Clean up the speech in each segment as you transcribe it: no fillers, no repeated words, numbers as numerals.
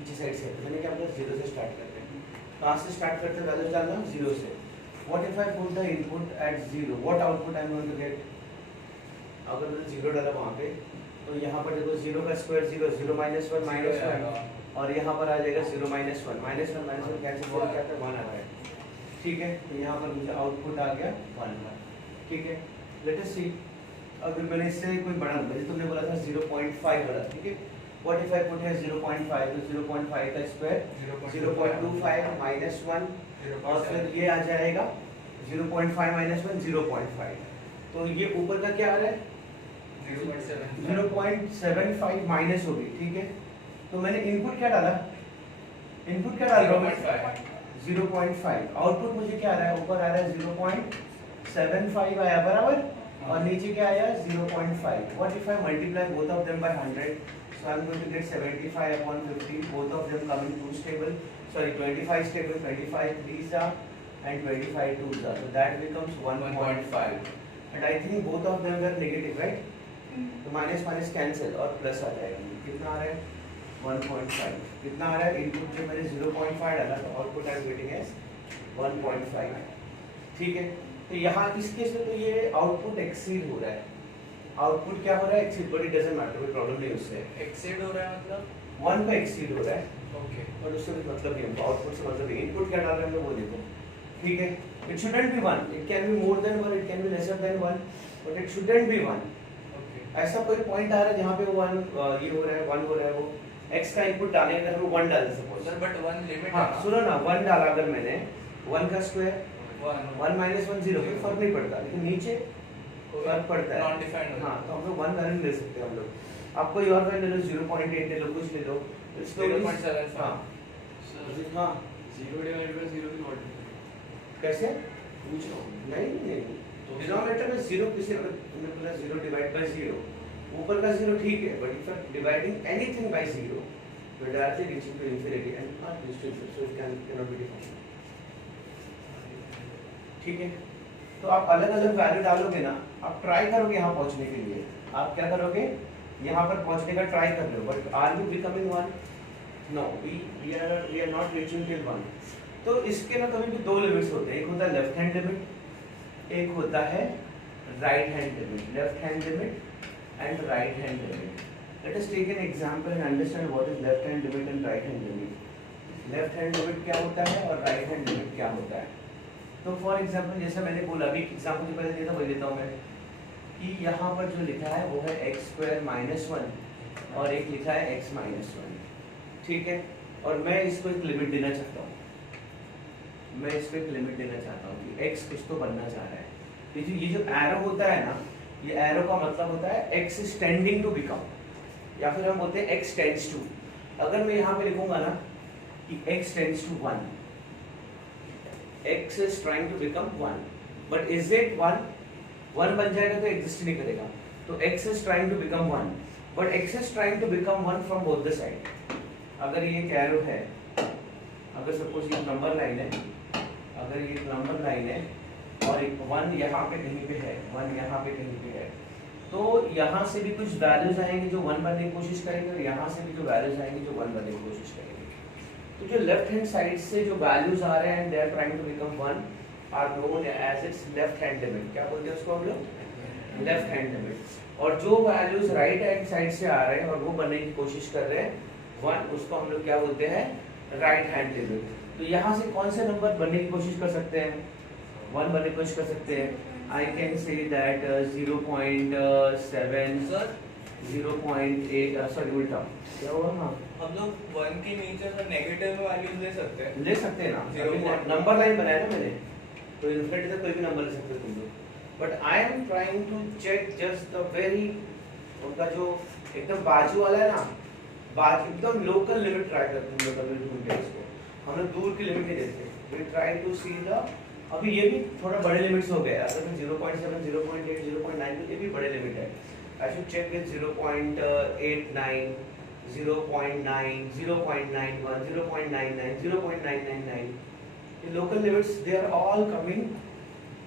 पीछे साइड से। तो मैंने क्या बोला, 0 से स्टार्ट करते हैं। कहाँ से स्टार्ट करते हैं, वैल्यूज डालना 0 से। What if I put the input at 0, what output I am going to get. अगर मैंने 0 डाला वहाँ पे, तो यहाँ पर देखो 0 का स्क्वायर 0, 0 माइनस 1 माइनस 1, और यहाँ पर आ जाएगा 0 माइनस 1 माइनस 1 माइनस 1 कैंसिल हो क्या है, 1 आ रहा है। ठीक है, तो यहाँ पर मुझे आउटपुट आ गया 1 का। ठीक है, लेट अस सी। अगर मैंने इससे कोई बड़ा नंबर, तुमने बोला था 0.5 वाला, ठीक है। व्हाट इफ आई पुट है 0.5, तो 0.5 का स्क्वायर 0.25 माइनस 1, और फिर ये आ जाएगा 0.5 माइनस 1 0.5। तो ये ऊपर का क्या आ रहा है, 0.75 माइनस हो गई। ठीक है, तो मैंने इनपुट क्या डाला, इनपुट क्या डाल रहा हूँ 0.5, आउटपुट मुझे क्या आ रहा है, ऊपर आ रहा है 0.75 आया बराबर, और नीचे क्या आया 0.5। What if I multiply both of them by 100, so I am going to get 75 upon 50, both of them coming 2 stable, sorry 25 stable, 25 3s are and 25 2s are, so that becomes 1.5, and I think both of them were negative, right? तो minus minus cancel और plus आ जाएगा। कितना आ रहा है 1.5, कितना आ रहा है, input जो मैंने 0.5 डाला तो output I am getting as 1.5। ठीक है, तो यहाँ इस केस में तो ये आउटपुट एक्सीड हो रहा है। आउटपुट क्या हो रहा है, exceed, but it doesn't matter, कोई प्रॉब्लम नहीं उससे। एक्सीड हो रहा है मतलब 1 पे एक्सीड हो रहा है, ओके, और उससे कोई मतलब नहीं हमको, आउटपुट से मतलब नहीं। इनपुट क्या डाल रहे हैं वो देखो। ठीक है, it shouldn't be 1, it can be more than 1, it can be lesser than 1, but it shouldn't be 1। ऐसा कोई पॉइंट आ रहा है जहाँ पे 1 ये हो रहा है, 1 हो रहा है, वो x का इनपुट डालेंगे, अगर हम 1 डालें सपोज सर, बट 1 लिमिट हाँ है। सुनो ना, 1 डाला अगर मैंने, 1 का स्क्वायर 1 माइनस 1 0, कोई फर्क नहीं पड़ता, लेकिन नीचे फर्क पड़ता है, नॉन डिफाइंड। हाँ तो हम लोग 1 वैल्यू ले सकते हैं हम लोग। आप कोई और वैल्यू ले लो, 0.8 ले लो, कुछ ले लो, 0.7 हाँ हाँ 0 डिवाइडेड बाय 0 की मल्टीप्लाई कैसे पूछ रहा हूँ। नहीं नहीं, डिनोमिनेटर में 0 किसी, अगर तुमने बोला 0 डिवाइड बाय 0, ऊपर का 0 ठीक है, but if you are dividing anything by 0, you are directly reaching to infinity and not reaching, so it cannot be defined। ठीक है, तो आप अलग अलग वैल्यू डालोगे ना, आप ट्राई करोगे यहाँ पहुँचने के लिए, आप क्या करोगे यहाँ पर पहुँचने का ट्राई कर लो, but are you becoming 1? No, we are not reaching till 1। तो इसके ना कभी भी 2 लिमिट्स होते हैं, एक होता है लेफ्ट हैंड लिमिट, एक होता है right hand limit, left hand limit and right hand limit. Let us take an example and understand what is left hand limit and right hand limit. Left hand limit क्या होता है और right hand limit क्या होता है। तो for example जैसा मैंने बोला, अभी एग्जाम्पल जो पहले दिया था वही लेता हूँ मैं, कि यहाँ पर जो लिखा है वो है x स्क्वायर माइनस 1 और एक लिखा है x माइनस 1। ठीक है, और मैं इसको एक लिमिट देना चाहता हूँ, मैं इसको एक लिमिट देना चाहता हूँ कि x कुछ तो बनना चाह रहा है। ये जो एरो होता है ना, ये एरो का मतलब होता है x is tending to become, या फिर हम बोलते हैं x tends to। अगर मैं यहाँ पे लिखूंगा ना कि x tends to 1, x is trying to become 1, but is it 1? 1 बन जाएगा तो एग्जिस्ट नहीं करेगा, तो x is trying to become 1, but x is trying to become 1 from both the side। अगर ये एक एरो है, अगर सपोज ये नंबर लाइन है, अगर ये नंबर लाइन है और एक 1 यहाँ पे कहीं पे है, 1 यहाँ पे कहीं पे है, तो यहाँ से भी कुछ वैल्यूज आएंगे जो 1 बनने की कोशिश करेंगे, और यहाँ से भी जो वैल्यूज आएंगे जो 1 बनने की कोशिश करेंगे। तो जो लेफ्ट हैंड साइड से जो वैल्यूज आ रहे हैं and they are trying to become 1 or known as its left hand limit. क्या बोलते हैं उसको हम लोग, लेफ्ट हैंड लिमिट। और जो वैल्यूज राइट हैंड साइड से आ रहे हैं और वो बनने की कोशिश कर रहे हैं 1, उसको हम लोग क्या बोलते हैं, राइट हैंड लिमिट। तो यहाँ से कौन से नंबर बनने की कोशिश कर सकते हैं, 1 बनने की कोशिश कर सकते हैं। I can say that 0.7 sir 0.8 sorry उल्टा क्या हुआ, हाँ हम लोग 1 के नीचे सर नेगेटिव वैल्यूज ले सकते हैं। ले सकते हैं ना, 0.8 नंबर लाइन बनाया ना मैंने, तो इन्फिनिटी तक कोई भी नंबर ले सकते हो तुम लोग, but I am trying to check just the very, उनका जो एकदम बाजू वाला है ना, बाजू एकदम लोकल लिमिट ट्राई करते हैं हम लोग, कभी ढूंढते हैं इसको, हम लोग दूर की लिमिट नहीं देखते, we try to see the, अभी ये भी थोड़ा बड़े लिमिट्स हो गए, अगर 0.7 0.8 0.9 ये भी बड़े लिमिट है। आई शुड चेक विद 0.89 0.9 0.91 0.99 0.999, ये local limits they are all coming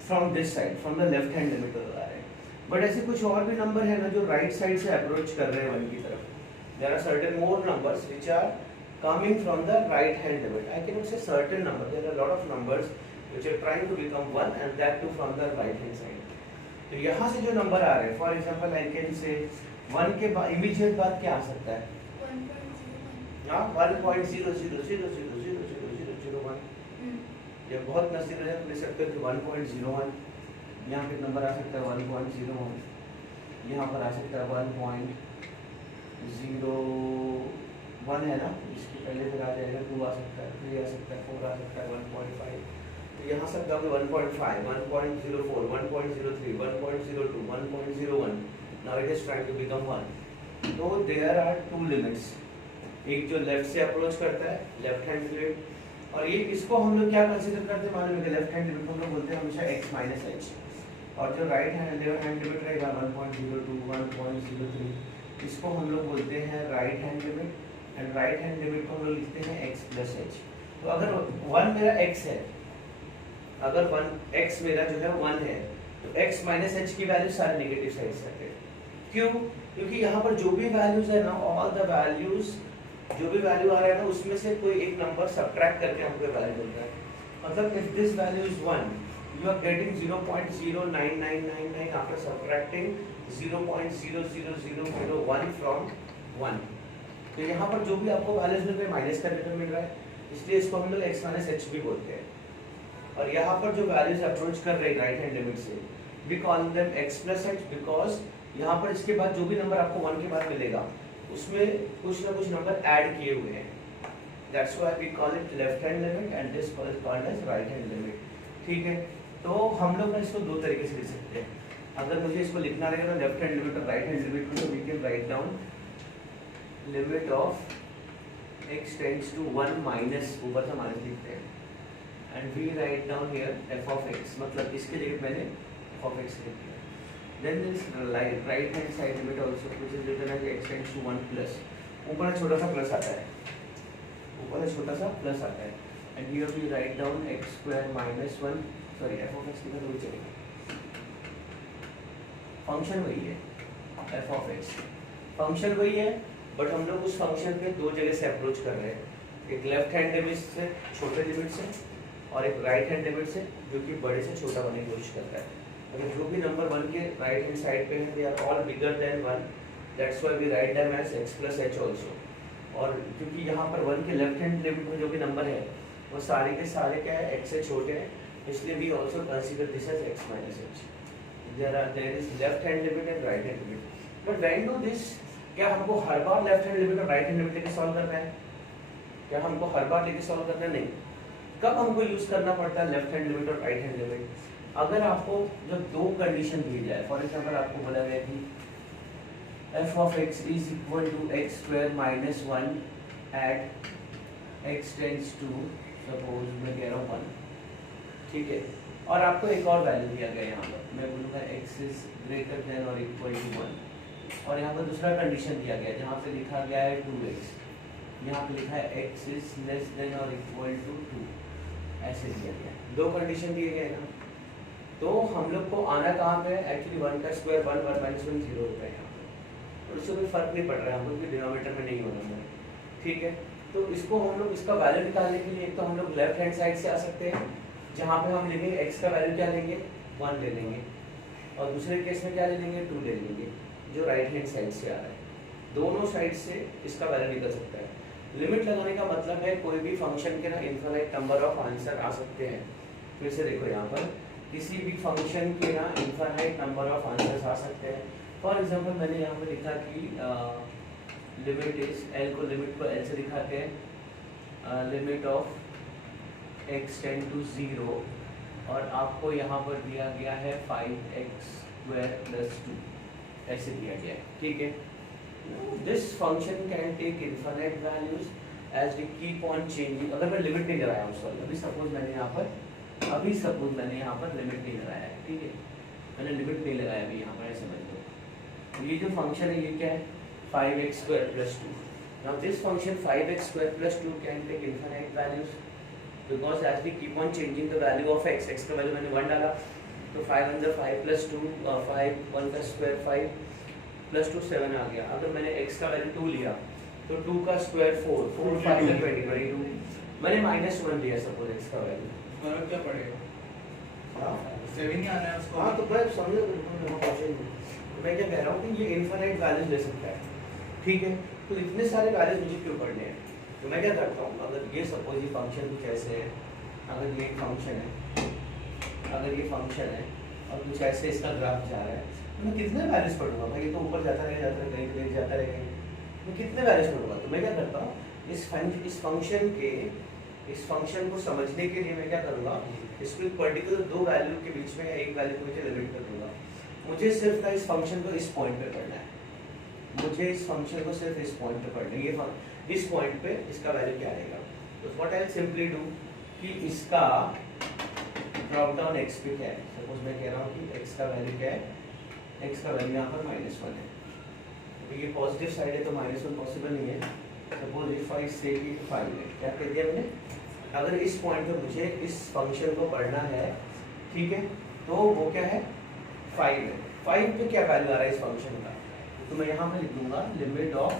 from this side, from the left hand limit आ रहे हैं। बट ऐसे कुछ और भी नंबर है ना जो राइट साइड से अप्रोच कर रहे हैं 1 की तरफ, there are certain more numbers which are coming from the right hand limit. I cannot say certain number. There are a lot of numbers which are trying to become 1 and that too from the right hand side. तो यहाँ से जो number आ रहे हैं, for example I can say 1 के बाद immediate बाद क्या आ सकता है? 1.0 1.000000001. ये बहुत नजदीक है, ले सकते हो 1.01. यहाँ पे नंबर आ सकता है 1.01. यहाँ पर आ सकता है 1.01 है ना, इसके पहले फिर आ जाएगा 2 आ सकता है, 3 आ सकता है, 4 आ सकता है, 1.5. तो यहाँ सब जाओगे 1.5, 1.04, 1.03, 1.02, 1.01. Now it is trying to become 1. तो there are 2 limits. एक जो लेफ्ट से अप्रोच करता है, लेफ्ट हैंड लिमिट, और ये इसको हम लोग क्या कंसीडर करते हैं मालूम है? लेफ्ट हैंड लिमिट हम लोग बोलते हैं हमेशा x माइनस h, और जो राइट हैंड लिमिट रहेगा 1.02, 1.03, इसको हम लोग बोलते हैं right hand limit, and right hand limit को हम लोग लिखते हैं x प्लस h. तो अगर 1 मेरा x है, अगर 1 x मेरा जो है 1 है, तो x माइनस h की वैल्यू सारे नेगेटिव साइड से आते हैं. क्यों? क्योंकि यहाँ पर जो भी वैल्यूज है ना, ऑल द वैल्यूज, जो भी वैल्यू आ रहा है ना, उसमें से कोई एक नंबर सब्ट्रैक्ट करके हमको वैल्यू मिलता है. मतलब if this value is 1, you are getting 0.09999 after subtracting 0.00001 from 1. तो यहाँ पर जो भी आपको वैल्यूज मिल रहे हैं माइनस करने पे मिल रहा है, इसलिए इसको हम लोग x माइनस h भी बोलते हैं. और यहाँ पर जो वैल्यूज अप्रोच कर रहे हैं राइट हैंड लिमिट से, we call them x plus h, because यहाँ पर इसके बाद जो भी नंबर आपको 1 के बाद मिलेगा उसमें कुछ ना कुछ नंबर ऐड किए हुए हैं. That's why we call it left hand limit and this is called as right hand limit. ठीक है, तो हम लोग ना इसको दो तरीके से लिख सकते हैं. अगर मुझे इसको लिखना रहेगा तो लेफ्ट हैंड लिमिट और राइट हैंड लिमिट को, तो we can write down limit of x tends to 1 minus, ऊपर से माइनस लिखते हैं, and we write down here f of x, मतलब इसके जगह मैंने f ऑफ x लिख दिया. Then this right hand side limit also which is written as x tends to 1 plus, ऊपर छोटा सा प्लस आता है, ऊपर छोटा सा प्लस आता है, and here we write down x square minus 1, sorry f of x की वैल्यू चलेगा, फंक्शन वही है, f ऑफ x फंक्शन वही है, बट हम लोग उस फंक्शन पे दो जगह से अप्रोच कर रहे हैं. एक लेफ्ट हैंड लिमिट से, छोटे लिमिट से, और एक राइट हैंड लिमिट से जो कि बड़े से छोटा बनने की कोशिश करता है. अगर जो भी नंबर 1 के राइट हैंड साइड पे है, they are all bigger than 1, that's why we write them as x plus h also. और क्योंकि यहाँ पर 1 के लेफ्ट हैंड लिमिट में जो भी नंबर है वो सारे के सारे क्या है, x से छोटे हैं, इसलिए we also consider this as x minus h. There is left hand limit and right hand limit. But when do this, क्या हमको हर बार लेफ्ट हैंड लिमिट और राइट हैंड लिमिट लेके सॉल्व करना है? क्या हमको हर बार लेके सॉल्व करना नहीं. कब हमको यूज करना पड़ता है लेफ्ट हैंड लिमिट और राइट हैंड लिमिट? अगर आपको जब दो कंडीशन दी जाए, फॉर एग्जांपल आपको बोला गया कि f of x is equal to x square minus 1 at x tends to, suppose मैं कह रहा हूँ 1, ठीक है, और आपको एक और वैल्यू दिया गया यहाँ पर, मैं बोलूँगा x is greater than or equal to 1, और यहाँ पर दूसरा कंडीशन दिया गया जहाँ पे लिखा गया है 2x, यहाँ पे लिखा है x is less than or equal to 2, ऐसे दिया गया है. दो कंडीशन दिए गए ना, तो हम लोग को आना कहाँ पे है? एक्चुअली 1 का स्क्वायर 1 माइनस 1 0 होता है यहाँ पे, और उससे कोई फर्क नहीं पड़ रहा है, हम लोग भी डिनोमिनेटर में नहीं होना है. ठीक है, तो इसको हम लोग इसका वैल्यू निकालने के लिए एक तो हम लोग लेफ्ट हैंड साइड से आ सकते हैं, जहाँ पे हम लेंगे x का वैल्यू क्या लेंगे, 1 ले लेंगे, और दूसरे केस में क्या ले लेंगे, 2 ले लेंगे, जो राइट हैंड साइड से आ रहा है. दोनों साइड से इसका वैल्यू निकल सकता है. लिमिट लगाने का मतलब है कोई भी फंक्शन के ना इनफाइनाइट नंबर ऑफ आंसर आ सकते हैं. फिर से देखो यहाँ पर किसी भी फंक्शन के ना इनफाइनाइट नंबर ऑफ आंसर्स आ सकते हैं. फॉर एग्जांपल मैंने यहाँ पर लिखा कि लिमिट इज, एल को लिमिट को एल से दिखाते हैं, limit of x tend to 0, और आपको यहाँ पर दिया गया है 5x स्क्वायर प्लस 2, ऐसे दिया गया है. ठीक है, this function can take infinite values as we keep on changing. अगर मैं लिमिट नहीं लगाया हूँ, सॉरी, अभी सपोज मैंने यहाँ पर लिमिट नहीं लगाया है, ठीक है, मैंने लिमिट नहीं लगाया अभी यहाँ पर, ऐसे समझ लो. ये जो फंक्शन है ये क्या है, 5x square plus 2. Now this function 5x square plus 2 can take infinite values, because as we keep on changing the value of x, x का वैल्यू मैंने 1 डाला, तो 5 अंदर 5 प्लस 2, 5 1 का स्क्वायर 5 प्लस 2 7 आ गया. अगर मैंने x का वैल्यू 2 लिया तो 2 का स्क्वायर 4, 4 5 का 20, 22। मैंने -1 लिया सपोज x का वैल्यू। फर्क क्या पड़ेगा? हाँ 7 ही आना है उसको। हाँ, तो मैं समझो, मैं क्या कह रहा हूँ कि ये इनफाइनाइट वैल्यूज ले सकता है, ठीक है। तो इतने सारे वैल्यूज मुझे क्यों पढ़ने हैं? तो मैं क्या करता हूँ, अगर ये सपोज ये फंक्शन कुछ ऐसे है, अगर ये एक फंक्शन है, अगर ये फंक्शन है और कुछ ऐसे इसका ग्राफ जा रहा है, तो मैं कितने वैल्यूज पढ़ूंगा भाई? ये तो ऊपर जाता रहेगा, कहीं जाता रहेगा, मैं कितने वैल्यूज पढ़ूंगा? तो मैं क्या करता हूँ, इस फंक्शन को समझने के लिए मैं क्या करूँगा, इसको एक पर्टिकुलर दो वैल्यू के बीच में या एक वैल्यू के बीच लिमिट कर दूंगा। मुझे सिर्फ ना इस फंक्शन को इस पॉइंट पे पढ़ना है, मुझे इस फंक्शन को सिर्फ इस पॉइंट पे पढ़ना है। ये इस पॉइंट पे इसका वैल्यू क्या आएगा? तो व्हाट आई सिंपली डू कि इसका ड्रॉप डाउन x पे क्या है, सपोज मैं कह रहा हूँ कि x का वैल्यू क्या है, x का वैल्यू यहाँ पर -1 है, तो ये पॉजिटिव साइड है तो -1 पॉसिबल नहीं है। सपोज इफ आई से कि 5 है, क्या कह दिया मैंने? अगर इस पॉइंट पे मुझे इस फंक्शन को पढ़ना है, ठीक है, तो वो क्या है? 5 है। 5 पे क्या वैल्यू आ रहा है इस फंक्शन का? तो मैं यहाँ पे लिख दूंगा limit of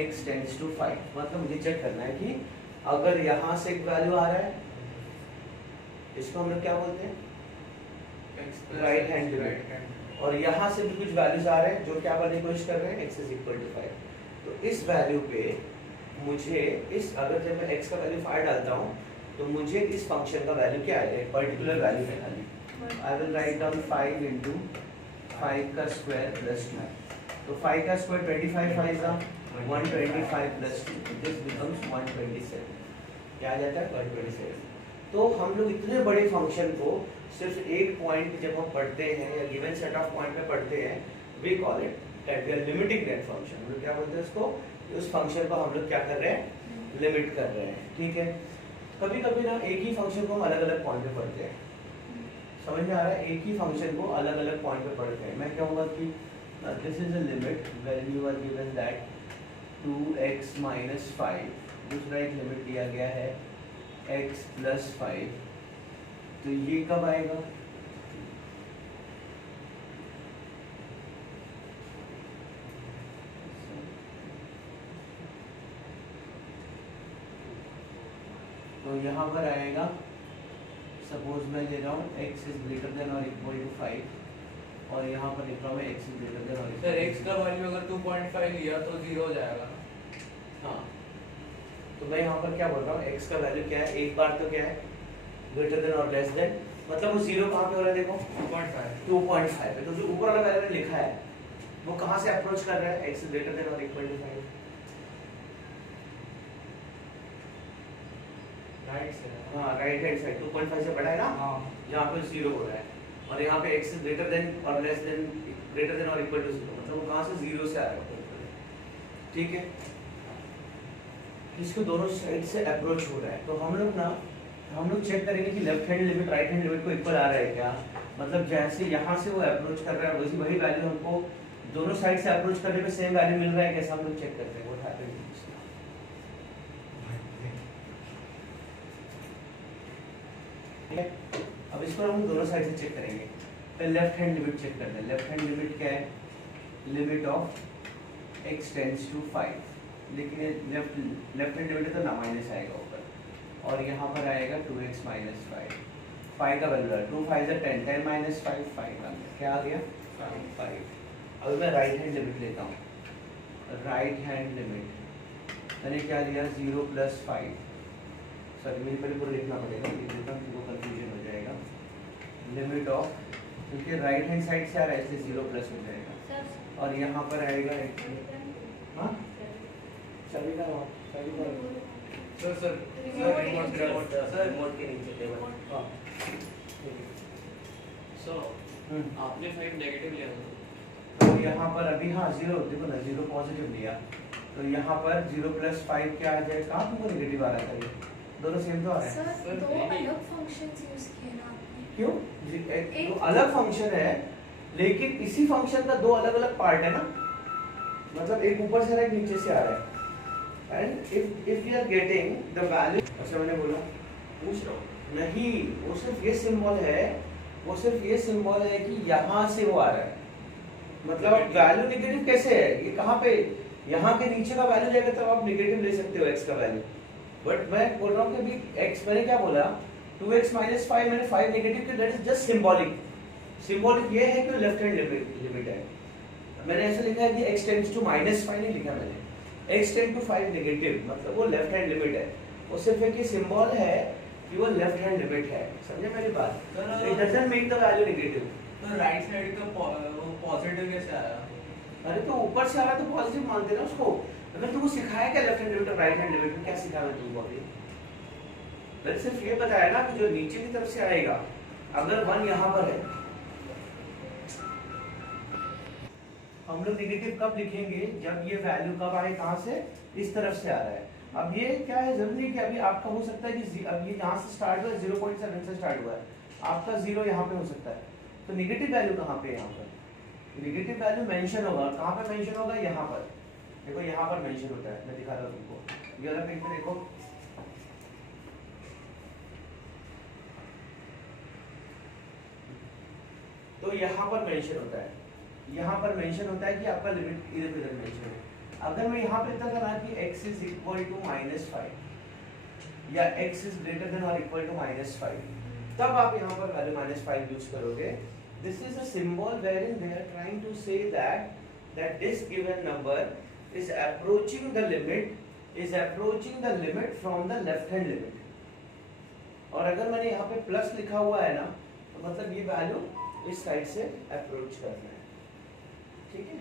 x tends to 5। मतलब मुझे चेक करना है कि अगर यहाँ से एक वैल्यू आ रहा है, इसको हम लोग क्या बोलते हैं? Right hand limit. और यहाँ से भी कुछ वैल्यूज आ रहे हैं जो क्या करने की कोशिश कर रहे हैं, x इज इक्वल टू 5। तो इस वैल्यू पे मुझे इस, अगर जब मैं x का वैल्यू 5 डालता हूँ तो मुझे इस फंक्शन का वैल्यू क्या आएगा? एक पर्टिकुलर वैल्यू है खाली। I will write down 5 into 5 का स्क्वायर प्लस 2। तो 5 का स्क्वायर 25, 5 का 125 प्लस 2, दिस बिकम्स 127। क्या आ जाता है? 127। तो हम लोग इतने बड़े फंक्शन को सिर्फ एक पॉइंट जब हम पढ़ते हैं या गिवन सेट ऑफ पॉइंट पे पढ़ते हैं, we call it that we are limiting that function. हम लोग क्या बोलते हैं उसको? उस फंक्शन को हम लोग क्या कर रहे हैं? लिमिट कर रहे हैं, ठीक है। कभी कभी ना एक ही फंक्शन को हम अलग अलग पॉइंट पे पढ़ते हैं, समझ में आ रहा है? एक ही फंक्शन को अलग अलग पॉइंट पे पढ़ते हैं। मैं कहूँगा कि this is a limit when you are given that 2x minus 5, दूसरा एक लिमिट दिया गया है x plus 5। तो ये कब आएगा? तो यहाँ पर आएगा, सपोज मैं ले रहा हूँ x इज ग्रेटर देन और इक्वल टू 5, और यहाँ पर लिख रहा हूँ मैं x इज ग्रेटर देन और सर x का वैल्यू अगर 2.5 लिया तो 0 हो जाएगा। हाँ, तो मैं यहाँ पर क्या बोल रहा हूँ, x का वैल्यू क्या है? एक बार तो क्या है? ग्रेटर देन और लेस देन, मतलब वो 0 कहाँ पे हो रहा है? देखो 2.5 है। तो जो ऊपर वाला वैल्यू मैंने लिखा है वो कहाँ से अप्रोच कर रहा है? x ग्रेटर देन और इक्वल टू 5। राइट से। हाँ, राइट हैंड साइड 2.5 से बड़ा है ना, यहाँ पे 0 हो रहा है, और यहाँ पे x ग्रेटर देन और लेस देन, ग्रेटर देन और इक्वल टू 0, मतलब वो कहाँ से? 0 से आ रहा है, ठीक है। इसको दोनों साइड से अप्रोच हो रहा है। तो हम लोग चेक करेंगे कि left hand limit right hand limit को इक्वल आ रहा है क्या? मतलब जैसे यहाँ से वो अप्रोच कर रहा है वही वैल्यू हमको दोनों साइड से अप्रोच करने पे सेम वैल्यू मिल रहा है कैसा? हम लोग चेक करते हैं व्हाट हैपेंस। ठीक है, अब इसको हम दोनों साइड से चेक करेंगे। पहले लेफ्ट हैंड लिमिट चेक करते हैं। लेफ्ट हैंड लिमिट क्या है? Limit of x tends to 5, लेकिन लेफ्ट हैंड लिमिट है तो ना माइनस आएगा ऊपर, और यहाँ पर आएगा 2x minus 5। 5 का वैल्यू है 2 5 is 10, 10 minus 5 5 आ गया। क्या आ गया? 5। अब मैं राइट हैंड लिमिट लेता हूँ। राइट हैंड लिमिट मैंने क्या लिया? 0 plus 5। सॉरी, मेरे पहले पूरा लिखना पड़ेगा, वो कंफ्यूजन हो जाएगा। लिमिट ऑफ, क्योंकि राइट हैंड साइड से आ रहा है इसलिए 0 प्लस हो जाएगा, और यहाँ पर आएगा हाँ चाबी का सर रिमोट के नीचे टेबल। हाँ सो आपने 5 नेगेटिव लिया था, तो यहाँ पर अभी हाँ 0, देखो ना 0 पॉजिटिव लिया, तो यहाँ पर 0 plus 5 क्या आ जाएगा? कहाँ तुमको नेगेटिव आ रहा है? दोनों सेम तो आ रहे हैं। सर दो अलग फंक्शंस यूज किए ना आपने। क्यों? एक तो अलग फंक्शन है, लेकिन इसी फंक्शन का दो अलग अलग पार्ट है ना, मतलब एक ऊपर से आ रहा है, एक नीचे से आ रहा है। And if you are getting the value, अच्छा मैंने बोला पूछ रहा हूँ नहीं, वो सिर्फ ये सिंबल है, वो सिर्फ ये सिंबल है कि यहाँ से वो आ रहा है, मतलब वैल्यू नेगेटिव कैसे है? ये कहाँ पे यहाँ के नीचे का वैल्यू जाएगा तब आप नेगेटिव ले सकते हो x का वैल्यू। बट मैं बोल रहा हूँ कि अभी x मैंने क्या बोला 2x minus 5 मैंने 5 नेगेटिव किया, that is just symbolic. Symbolic ये है कि लेफ्ट हैंड लिमिट है। मैंने ऐसा लिखा है कि x टेंड्स टू -5 नहीं लिखा मैंने, x टेंड टू 5 नेगेटिव, मतलब वो लेफ्ट हैंड लिमिट है। वो सिर्फ एक सिंबल है कि वो लेफ्ट हैंड लिमिट है, समझे मेरी बात? It doesn't make the value negative. तो राइट साइड का वो पॉजिटिव कैसे आया? अरे तो ऊपर से आ रहा तो पॉजिटिव मानते ना उसको। अगर तुमको सिखाया क्या लेफ्ट हैंड लिमिट और राइट हैंड लिमिट में, क्या सिखाया मैं तुमको अभी? मैंने सिर्फ ये बताया ना कि जो नीचे की तरफ से आएगा, अगर 1 यहाँ पर है, हम लोग नेगेटिव कब लिखेंगे? जब ये वैल्यू कब आए, कहाँ से? इस तरफ से आ रहा है। अब ये क्या है, जरूरी है कि अभी आपका हो सकता है कि अब ये यहाँ से स्टार्ट हुआ है, 0.7 से स्टार्ट हुआ है, आपका 0 यहाँ पे हो सकता है। तो नेगेटिव वैल्यू कहाँ पे है? यहाँ पर नेगेटिव वैल्यू मेंशन होगा। कहाँ पे मेंशन होगा? यहाँ पर देखो, यहाँ पर मेंशन होता है। मैं दिखा रहा हूँ तुमको, ये वाला पेज पे देखो, तो यहाँ पर मेंशन होता है, यहाँ पर मेंशन होता है कि आपका लिमिट इधर उधर मेंशन है। अगर मैं यहाँ पे इतना करा कि x इज इक्वल टू -5 या x इज ग्रेटर देन और इक्वल टू -5, तब आप यहाँ पर वैल्यू -5 यूज करोगे। This is a symbol wherein they are trying to say that this given number is approaching the limit from the left hand limit। और अगर मैंने यहाँ पे प्लस लिखा हुआ है ना, तो मतलब ये वैल्यू इस साइड से अप्रोच करना है, ठीक है?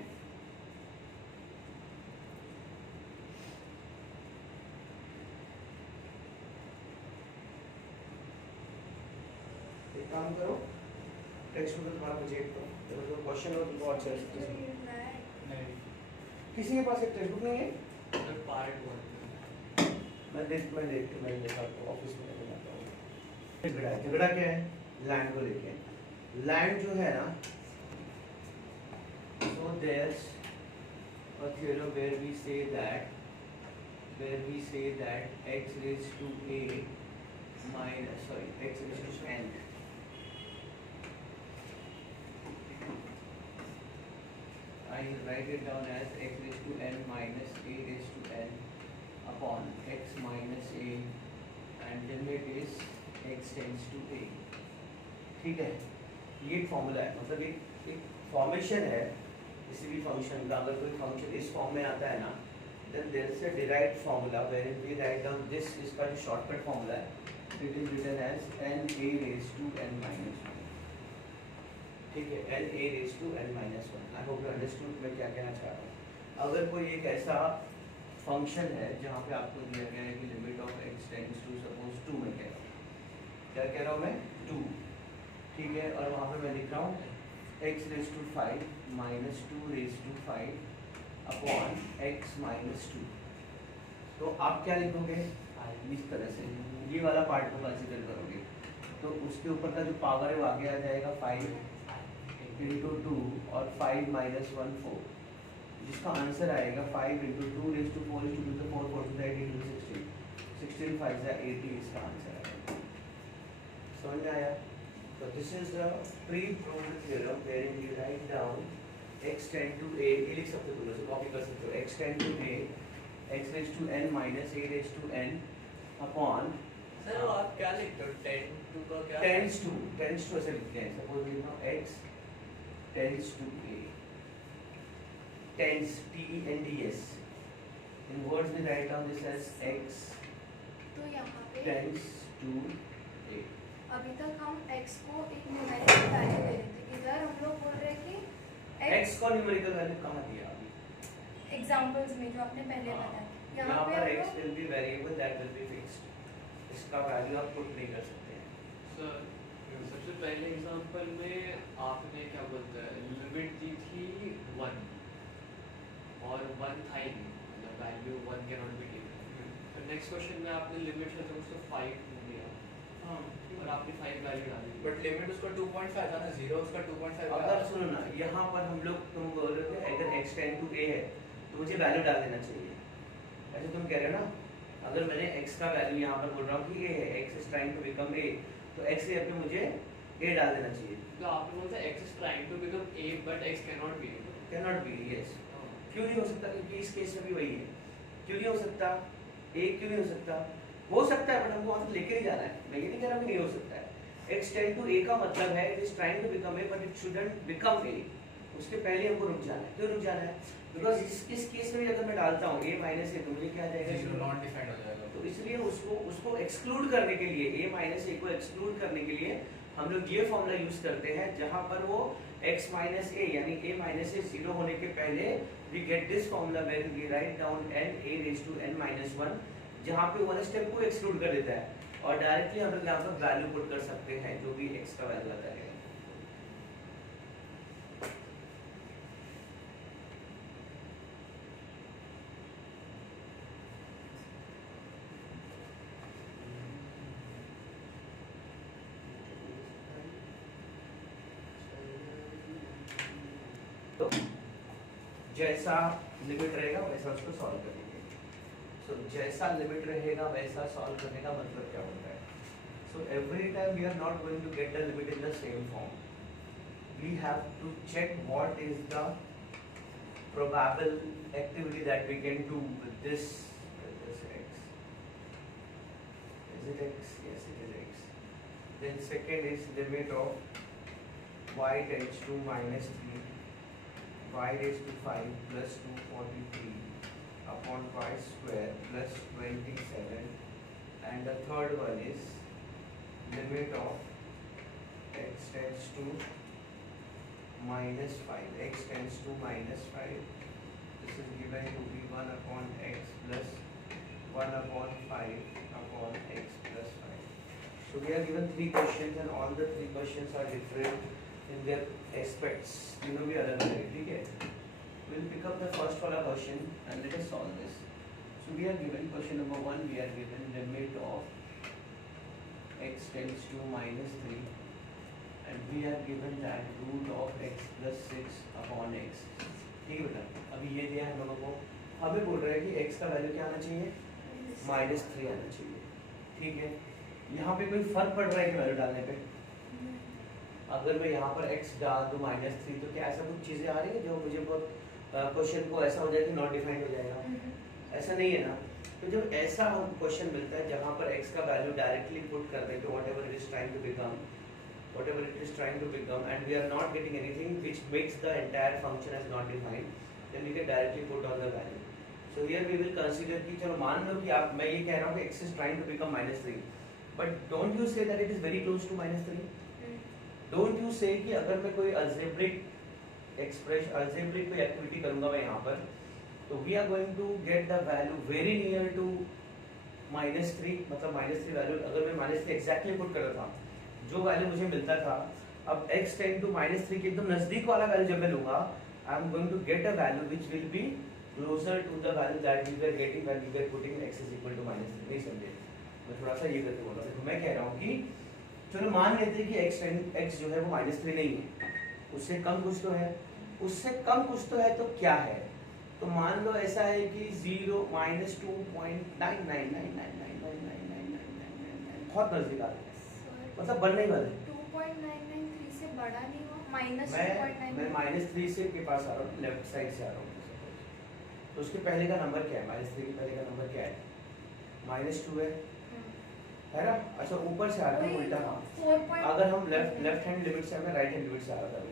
एक काम करो, टेक्स्ट बुक तुम्हारा मुझे एक तो क्वेश्चन हो तो अच्छा है। किसी के पास एक टेक्स्ट बुक नहीं है? पार्ट 1 मैं देखा तो ऑफिस में लेके जाता हूँ। झगड़ा क्या है? लैंड को लेके। लैंड जो है ना, so there's a theorem where we say that x raised to a minus x raised to n, I write it down as x raised to n minus a raised to n upon x minus a and limit is x tends to a। ठीक है, ये एक formula है, मतलब एक formation है किसी भी फंक्शन का। अगर कोई फंक्शन इस फॉर्म में आता है ना, then there is a derived formula wherein we write down this, इसका जो शॉर्टकट फॉर्मूला है, it is written as n a raised to n minus 1। ठीक है, n a raised to n minus 1। I hope you understood मैं क्या कहना चाह रहा हूँ। अगर कोई एक ऐसा फंक्शन है जहाँ पे आपको दिया गया है कि limit of x tends to suppose 2, मैं कह रहा हूँ, क्या कह रहा हूँ मैं? 2, ठीक है, और वहाँ पे मैं लिख रहा हूँ x raised to 5 minus 2 raised to 5 upon x minus 2। तो आप क्या लिखोगे? इस तरह से ये वाला पार्ट को कंसीडर करोगे, तो उसके ऊपर का जो पावर है वो आगे आ जाएगा 5 इंटू 2 और 5 माइनस 1 4, जिसका आंसर आएगा 5 into 2 raise to 4 into 2 4 4 to 8 into 16 16 5 जा 80, इसका आंसर आएगा। समझ में आया? So this is the pre-proved theorem wherein you write down x tend to a, ये लिख सकते हो तुम लोग, कॉपी कर सकते हो, x tend to a, x raised to n minus a raised to n upon। Sir आप क्या लिखते हो? 10 to का क्या? tends to ऐसे लिखते हैं। Suppose you know x tends to a, tends t e n d s, in words we write down this as x तो यहाँ पे tends to a। अभी तक हम x को एक न्यूमेरिकल वैल्यू दे रहे थे, इधर हम लोग बोल रहे हैं कि x को न्यूमेरिकल वैल्यू कहाँ दिया अभी? एग्जांपल्स में जो आपने पहले बताया, यहाँ पे पर हम x लोग will be variable that will be fixed, इसका वैल्यू आप पुट नहीं कर सकते हैं। सर सबसे पहले एग्जांपल में आपने क्या बोलते हैं, लिमिट दी थी 1 और 1 था ही नहीं, मतलब value 1 can not be given. तो नेक्स्ट क्वेश्चन में आपने लिमिट से तो उसको 5 दिया, हाँ, और आपने 5 वैल्यू डाली, बट लिमिट उसका 2.5 था ना, 0 उसका 2.5 अगर सुनो ना, यहाँ पर हम लोग तुम बोल रहे थे अगर x टेंड टू a है तो मुझे वैल्यू डाल देना चाहिए, ऐसे तुम कह रहे हो ना। अगर मैंने x का वैल्यू यहाँ पर बोल रहा हूँ कि a है, x is trying to become a, तो x के पे मुझे a डाल देना चाहिए। तो आपने बोला x is trying to become a but x cannot be a। Can not be, yes. क्यों नहीं हो सकता? क्योंकि इस केस में भी वही है। क्यों नहीं हो सकता? एक क्यों नहीं हो सकता? हो सकता है, बट हमको वहां तक लेके नहीं जाना है। मैं ये नहीं कह रहा कि नहीं हो सकता है। x टेंड टू a का मतलब है it is trying to become a but it shouldn't become a। उसके पहले हमको रुक जाना है। क्यों रुक जाना है? बिकॉज इस केस में अगर मैं डालता हूँ a माइनस a तो मुझे क्या आ जाएगा? जीरो नॉट डिफाइंड हो जाएगा। तो इसलिए उसको एक्सक्लूड करने के लिए a माइनस a को एक्सक्लूड करने के लिए हम लोग ये फॉर्मूला यूज करते हैं जहां पर वो x माइनस a यानी a माइनस a 0 होने के पहले we get this formula where we write down n a raise to n minus 1 जहां पे वन स्टेप को एक्सक्लूड कर देता है और डायरेक्टली हम लोग यहाँ पर वैल्यू पुट कर सकते हैं जो भी x का वैल्यू आता है। तो जैसा लिमिट रहेगा वैसा उसको सॉल्व करेंगे। सो जैसा लिमिट रहेगा वैसा सॉल्व करने का मतलब क्या होता है? So every time we are not going to get the limit in the same form, we have to check what is the probable activity that we can do with this x. Is it x? Yes, it is x. Then second is limit of y tends to minus 3 y raised to 5 plus 243 upon y square plus 27, and the third one is limit of x tends to minus 5 x tends to minus 5. This is given to be 1 upon x plus 1 upon 5 upon x plus 5. So we are given 3 questions and all the 3 questions are different in their aspects. तीनों भी अलग अलग है, ठीक है? We'll pick up the first वाला question and let us solve this. So we are given question number 1. We are given limit of x tends to minus 3, and we are given that root of x plus 6 upon x. ठीक है बेटा, अभी ये दिया है हम लोगों को, हमें बोल रहा है कि x का वैल्यू क्या आना चाहिए? माइनस 3 आना चाहिए, ठीक है? यहाँ पे कोई फर्क पड़ रहा है कि वैल्यू डालने पे? अगर मैं यहाँ पर x डाल दूँ माइनस 3 तो क्या ऐसा कुछ चीज़ें आ रही है जो मुझे बहुत क्वेश्चन को ऐसा हो जाए कि नॉट डिफाइंड हो जाएगा? ऐसा नहीं है ना। तो जब ऐसा क्वेश्चन मिलता है जहाँ पर x का वैल्यू डायरेक्टली पुट कर दें तो whatever it is trying to become, whatever it is trying to become, and we are not getting anything which makes the entire function as not defined, then we can directly put on the value. So here we will consider कि चलो मान लो कि आप, मैं ये कह रहा हूँ कि x is trying to become minus 3, but don't you say that it is very close to minus 3? Don't you say कि अगर मैं कोई algebraic expression, algebraic कोई activity करूँगा मैं यहाँ पर, तो we are going to get the value very near to minus 3, मतलब minus 3 वैल्यू अगर मैं minus 3 exactly put कर रहा था, जो वैल्यू मुझे मिलता था, अब x टेंड टू माइनस 3 के एकदम नजदीक वाला वैल्यू जब मैं लूंगा, I am going to get a value which will be closer to the value that we were getting when we were putting x is equal to minus 3। नहीं समझे? मैं थोड़ा सा ये करके बोल रहा हूँ। मैं कह रहा हूँ कि चलो मान लेते हैं कि x जो है वो माइनस 3 नहीं है, उससे कम कुछ तो है, उससे कम कुछ तो है, तो क्या है? तो मान लो ऐसा है कि 0 माइनस 2.9999999999 बहुत नजदीक आ गया, मतलब बढ़ने ही वाले। 2.993 से बड़ा नहीं हुआ, माइनस मैं माइनस 3 से के पास आ रहा हूँ, लेफ्ट साइड से आ रहा हूँ। तो उसके पहले का नंबर क्या है? माइनस 3 के पहले का नंबर क्या है? माइनस 2 है ना? अच्छा ऊपर से आ रहा है उल्टा। हाँ, अगर हम लेफ्ट हैंड लिमिट से, मैं राइट हैंड लिमिट से आ रहा था अभी,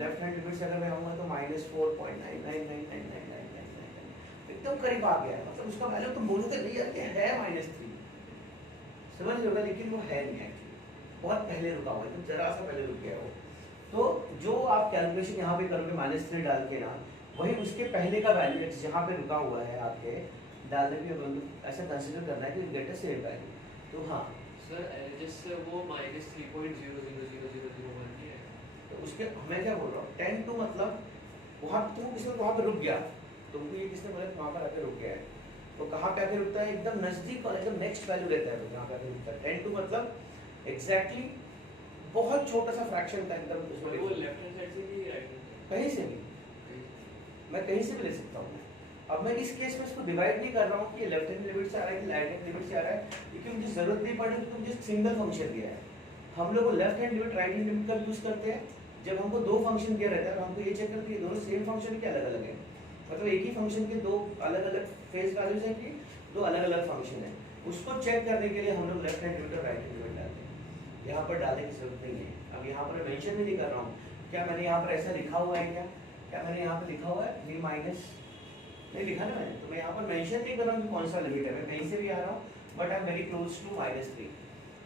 लेफ्ट हैंड लिमिट से अगर मैं आऊँगा तो माइनस 4.999999 एकदम करीब आ गया है, मतलब उसका वैल्यू तुम बोलोगे नहीं है माइनस 3, समझ होगा, लेकिन वो है नहीं एक्चुअली, बहुत पहले रुका हुआ है, तो जरा सा पहले रुक गया वो। तो जो आप कैलकुलेशन यहाँ पे करोगे माइनस 3 डाल के ना, वही उसके पहले का वैल्यू x जहाँ पे रुका हुआ है आपके डालने पे ऐसा कंसीडर करना है कि गेट अ सेम वैल्यू। तो हाँ सर जिससे वो माइनस 3.0000001 ही है, तो उसके मैं क्या बोल रहा हूँ, 10 टू मतलब वहाँ तुम किसी वहाँ पे रुक गया, तुमको ये किसने बोला वहाँ पर आके रुक गया है, तो कहाँ पे आके रुकता है? एकदम नजदीक और एकदम नेक्स्ट वैल्यू रहता है जहाँ पे आके रुकता है। 10 टू मतलब एग्जैक्टली बहुत छोटा सा फ्रैक्शन था एकदम उसमें, वो लेफ्ट हैंड साइड से भी राइट हैंड साइड कहीं से भी, मैं कहीं से भी ले सकता हूँ। अब मैं इस केस में इसको डिवाइड नहीं कर रहा हूँ कि लेफ्ट हैंड लिमिट से आ रहा है कि राइट हैंड लिमिट से आ रहा है, क्योंकि मुझे जरूरत नहीं पड़ रही, तो मुझे सिंगल फंक्शन दिया है। हम लोग left hand limit right hand limit का यूज करते हैं जब हमको दो फंक्शन दिया रहता है और हमको ये चेक करते हैं दोनों सेम फंक्शन के अलग अलग है, मतलब एक ही फंक्शन के दो अलग अलग फेस वैल्यूज हैं कि दो अलग अलग फंक्शन है, उसको चेक करने के लिए हम लोग लेफ्ट हैंड लिमिट और राइट हैंड लिमिट डालते हैं। यहाँ पर डालने की जरूरत नहीं है। अब यहाँ पर मेंशन भी नहीं कर रहा हूँ, क्या मैंने यहाँ पर ऐसा लिखा हुआ है क्या मैंने यहाँ पर लिखा हुआ है 3 माइनस, नहीं लिखा ना मैंने, तो मैं यहाँ पर मेंशन नहीं कर रहा हूँ कि कौन सा लिमिट है, मैं कहीं से भी आ रहा हूँ but I am very close to -3।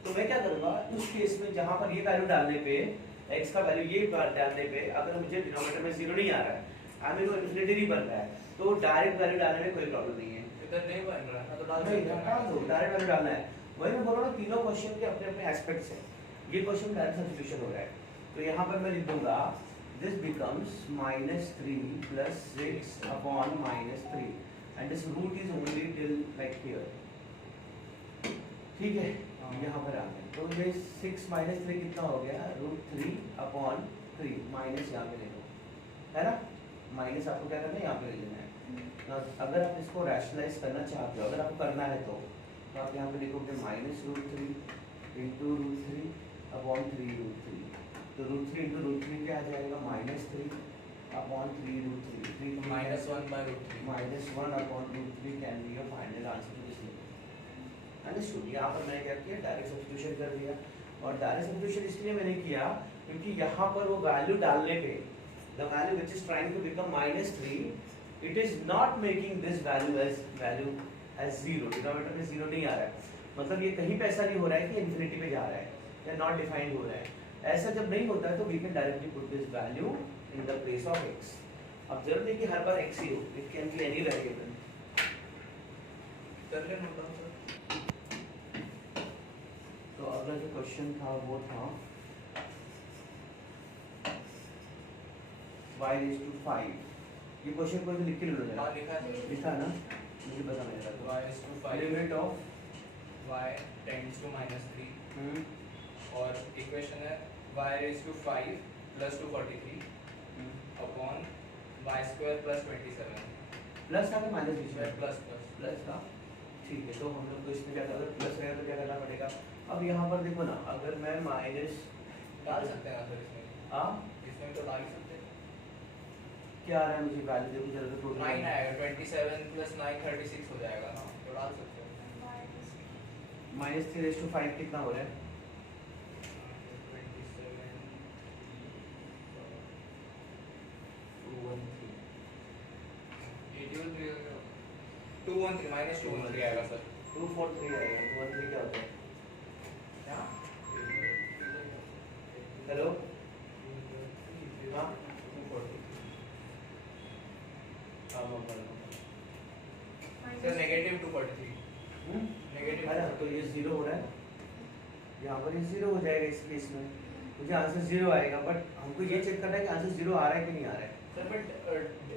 तो मैं क्या करूँगा उस केस में जहाँ पर ये वैल्यू डालने पे x का वैल्यू ये डालने पे अगर मुझे डिनोमिनेटर में 0 नहीं आ रहा है, आई मीन वो इन्फिनिटी नहीं बन रहा है, तो डायरेक्ट वैल्यू डालने में कोई प्रॉब्लम नहीं है। इधर नहीं बन रहा है तो डाल नहीं सकते डाल दो, डायरेक्ट वैल्यू डालना है। वही मैं बोल रहा हूँ तीनों क्वेश्चन के अपने अपने एस्पेक्ट्स हैं। ये क्वेश्चन डायरेक्ट सब्स्टिट्यूशन हो रहा है, तो यहाँ पर मैं लिख दूंगा this becomes -3 plus 6 upon -3 and this root is only till like here, ठीक है। यहाँ पर आ गया तो ये 6 - 3 कितना हो गया √3 upon 3 माइनस यहाँ पे ले लो, है ना, माइनस आपको क्या करना है यहाँ पे ले लेना है। अगर आप इसको रैशनलाइज करना चाहते हो, अगर आपको करना है तो आप यहाँ पे लिखोगे -√3 into √3 upon 3√3, तो √3 into √3 क्या आ जाएगा -3 upon 3√3, -1/√3 -1 upon √3 can be a final answer to this limit। Understood. यहाँ पर मैंने क्या किया डायरेक्ट सब्स्टिट्यूशन कर दिया, और डायरेक्ट सब्स्टिट्यूशन इसलिए मैंने किया क्योंकि यहाँ पर वो वैल्यू डालने पे the value which is trying to become -3 it is not making this value as 0, denominator में 0 नहीं आ रहा है, मतलब ये कहीं पे ऐसा नहीं हो रहा है कि इन्फिनिटी पे जा रहा है या नॉट डिफाइंड हो रहा है। ऐसा जब नहीं होता है तो we can directly put this value in the place of x। अब जरूरत नहीं कि हर बार x ही हो, it can be any variable. कर ले नोट डाउन सर। तो अगला जो क्वेश्चन था वो था y⁵. ये क्वेश्चन को लिख के ले लो जरा। हाँ लिखा है सर। लिखा है ना, मुझे पता नहीं था। y⁵ limit of y tends to -3 और इक्वेशन है y⁵ plus 243 upon y² plus 27 plus था कि माइनस बीच में? प्लस प्लस था, ठीक है। तो हम लोग को इसमें क्या करना, प्लस रहेगा तो क्या करना पड़ेगा। अब यहाँ पर देखो ना, अगर मैं माइनस डाल सकते हैं ना सर इसमें, हाँ इसमें तो डाल सकते हैं। क्या आ रहा है मुझे वैल्यू देखो जरा तो 9 आएगा, 27 प्लस 9 36 हो जाएगा ना, तो डाल सकते हैं। -3⁵ कितना हो रहा है? 213 -213 आएगा सर। 243 आएगा। 213 क्या होता है? क्या? हेलो हाँ सर नेगेटिव 243 नेगेटिव है ना, तो ये 0 हो रहा है, यहाँ पर ये 0 हो जाएगा इस केस में, मुझे आंसर 0 आएगा। बट हमको ये चेक करना है कि आंसर 0 आ रहा है कि नहीं आ रहा है सर, बट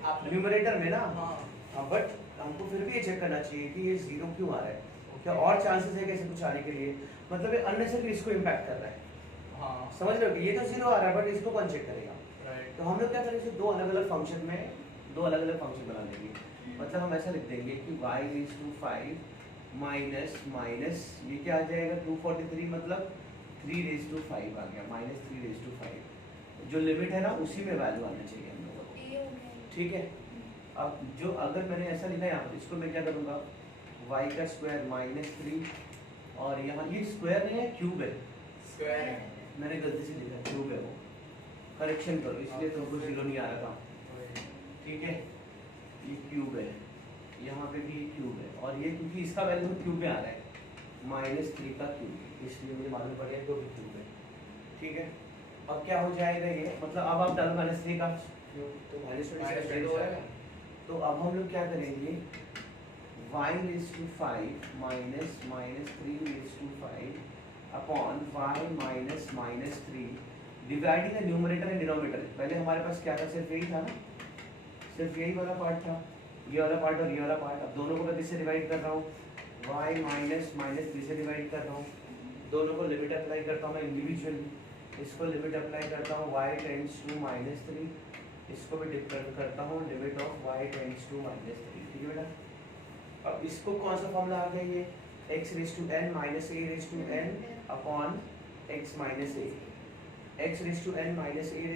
आपने न्यूमरेटर में ना। हाँ हाँ, बट हमको फिर भी ये चेक करना चाहिए कि ये 0 क्यों आ रहा है, क्या और चांसेस है कैसे कुछ आने के लिए, मतलब ये अननेसेसरी इसको इम्पैक्ट कर रहा है। हाँ समझ रहे हो कि ये तो 0 आ रहा है बट इसको कौन चेक करेगा। राइट। तो हम लोग क्या करेंगे, दो अलग अलग फंक्शन में दो अलग अलग फंक्शन बना देंगे। मतलब हम ऐसा लिख देंगे कि y⁵ माइनस माइनस ये क्या आ जाएगा 243, मतलब 3⁵ आ गया, -3⁵ जो लिमिट है ना उसी में वैल्यू आना चाहिए हम लोगों को, ठीक है। अब जो अगर मैंने ऐसा लिखा यहाँ पर, इसको मैं क्या करूँगा y² -3, और यहाँ ये स्क्वायर नहीं है क्यूब है, स्क्वायर है। मैंने गलती से लिखा क्यूब है, वो करेक्शन करो, इसलिए तुमको 0 नहीं आ रहा था, ठीक है। ये क्यूब है, यहाँ पे भी क्यूब है, और ये क्योंकि इसका वैल्यू क्यूब में आ रहा है -3 का क्यूब, इसलिए मुझे मालूम पड़ गया तो भी क्यूब है, ठीक है। अब क्या हो जाएगा ये, मतलब अब आप डालो -3 का क्यूब तो -27 हो रहा है। तो अब हम लोग क्या करेंगे y⁵ minus -3⁵ upon y -3 dividing the numerator and denominator. पहले हमारे पास क्या था, सिर्फ यही था ना, सिर्फ यही वाला पार्ट था, ये वाला पार्ट और ये वाला पार्ट। अब दोनों को मैं किससे डिवाइड कर रहा हूँ, y -3 से डिवाइड कर रहा हूँ। दोनों को लिमिट अप्लाई करता हूँ मैं इंडिविजुअली, इसको लिमिट अप्लाई करता हूँ y टेंड्स टू -3, इसको भी डिफरेंट करता हूँ limit of y tends to -3, ठीक है बेटा। अब इसको कौन सा फॉर्मूला आ गया, ये x⁴ -a⁴n upon x -a,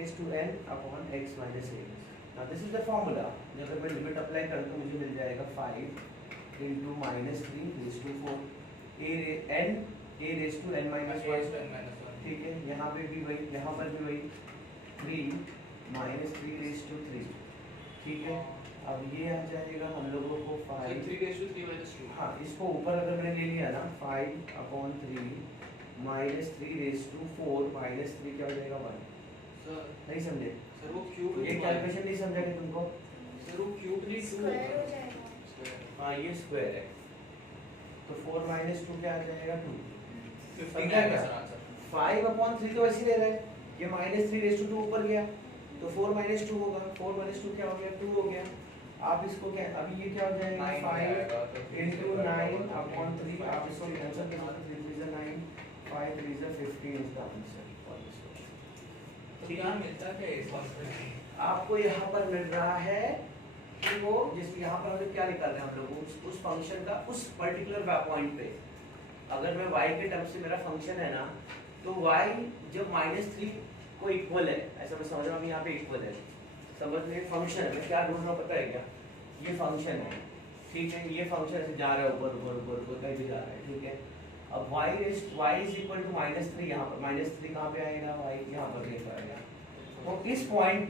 x⁴ -a⁴n upon x -a। Now this is the formula. जब मैं लिमिट अप्लाई करूँ तो मुझे मिल जाएगा 5 into minus 3 raised to 4 a raised to n minus 1. ठीक है, यहाँ पे भी वही, यहाँ पर भी वही 3 minus 3 raised to 3. ठीक है, अब ये आ जाएगा हम लोगों को 5 3 raised to 3 minus 2. हाँ, इसको ऊपर अगर मैंने ले लिया ना 5/3 minus 3 raised to 4 minus 3 क्या हो जाएगा 1. सर नहीं समझे? सर वो क्यूब ये कैलकुलेशन नहीं समझा कि तुमको? सर वो क्यूब नहीं 2 स्क्वायर हो जाएगा। स्क्वायर हाँ, ये स्क्वायर है तो 4 minus 2 क्या आ जाएगा 2. 15 समझा आएगा क्या? Sir answer. 5/3 तो ऐसे ही रह रहा है, ये -3 raised to 2 ऊपर गया तो 4 minus 2 होगा, 4 minus 2 क्या हो गया 2 हो गया. आप इसको क्या, अभी ये क्या हो जाएगा 9 5 आएगा, तो into 9/3. आप इसको कैंसिल कर सकते 3 3 is 9, 5 3 is 15 is the answer. तो क्या मिलता है इस बात पे? आपको यहाँ पर मिल रहा है कि वो जिस यहाँ पर हम लोग क्या निकाल रहे हैं हम लोग उस फंक्शन का उस पर्टिकुलर पॉइंट पे, अगर मैं y के टर्म से मेरा फंक्शन है ना, तो y जब -3 को इक्वल है, ऐसा मैं समझ रहा हूँ यहाँ पे इक्वल है, समझ में फंक्शन है, मैं क्या ढूंढ रहा हूँ पता है क्या, ये फंक्शन है, ठीक है, ये फंक्शन ऐसे जा रहा है ऊपर ऊपर ऊपर ऊपर कहीं भी जा रहा है, ठीक है. अब y is equal to -3, यहाँ पर -3 कहाँ पे आएगा, y यहाँ पर देख पाएगा. तो इस पॉइंट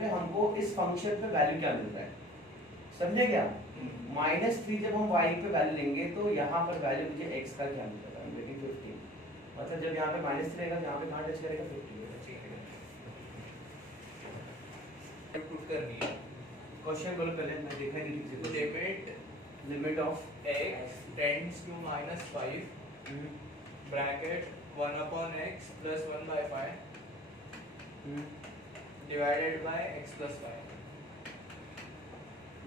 पे हमको इस फंक्शन पे वैल्यू क्या मिल रहा है, समझे क्या? -3 जब हम y पे वैल्यू लेंगे तो यहाँ पर वैल्यू मुझे x का क्या मिलेगा, लेकिन 15. मतलब जब यहाँ पे -3 रहेगा, यहाँ पे कहाँ टच करेगा 15. ठीक है, पुट करनी है। क्वेश्चन बोलो पहले, मैं देखा ही नहीं ठीक से. Limit of x tends to -5 bracket 1/x plus 1/5 divided by x plus 5.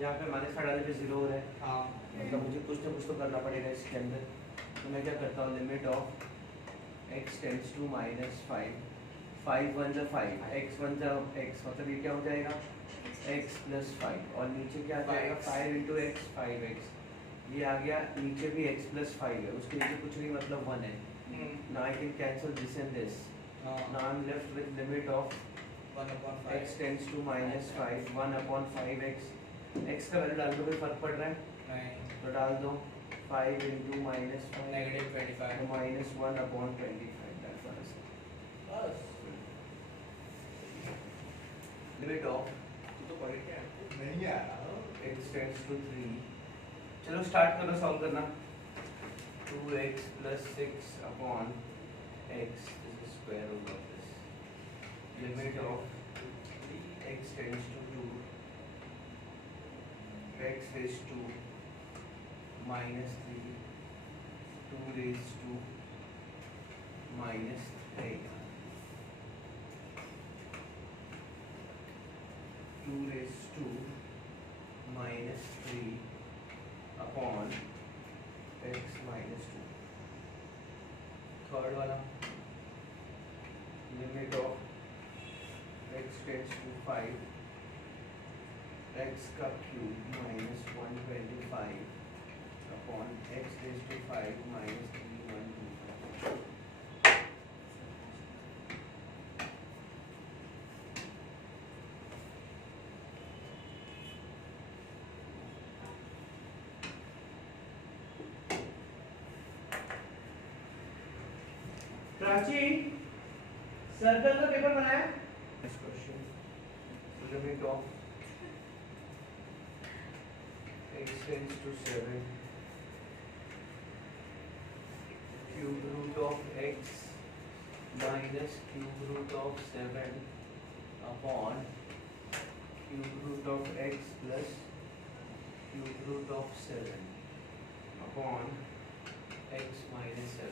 यहाँ पे -5 डालने पे 0 हो रहा है, हाँ मतलब मुझे कुछ ना कुछ तो करना पड़ेगा इसके अंदर. तो मैं क्या करता हूँ, limit of x tends to -5, 5 1 जा 5, x 1 जा x, मतलब ये क्या हो जाएगा x plus 5, और नीचे क्या आ जाएगा 5 into x 5x. ये आ गया, नीचे भी x plus 5 है, उसके नीचे कुछ नहीं मतलब 1 है. Now I can cancel this and this. Now I'm left with limit of 1/5 x tends to -5, 1/5x. x का वैल्यू डाल दो, कोई फर्क पड़ रहा है नहीं तो डाल दो 5 into -5 -25 -1/25. That's what I said. बस Limit of तो पढ़ के नहीं आ रहा x tends to 3. चलो स्टार्ट करो सॉल्व करना. 2x plus 6 upon x is the square root of this. Limit of x tends to 2, x raised to -3, 2 raised to -3, 2 raised to -3 upon x minus 2. Third वाला, limit of x tends to 5, x का cube -125 upon x tends to 5 -3 125. Prachi circle का paper बनाया. Next question, limit of x tends to 7, cube root of x minus cube root of 7 upon cube root of x plus cube root of 7 upon x minus 7.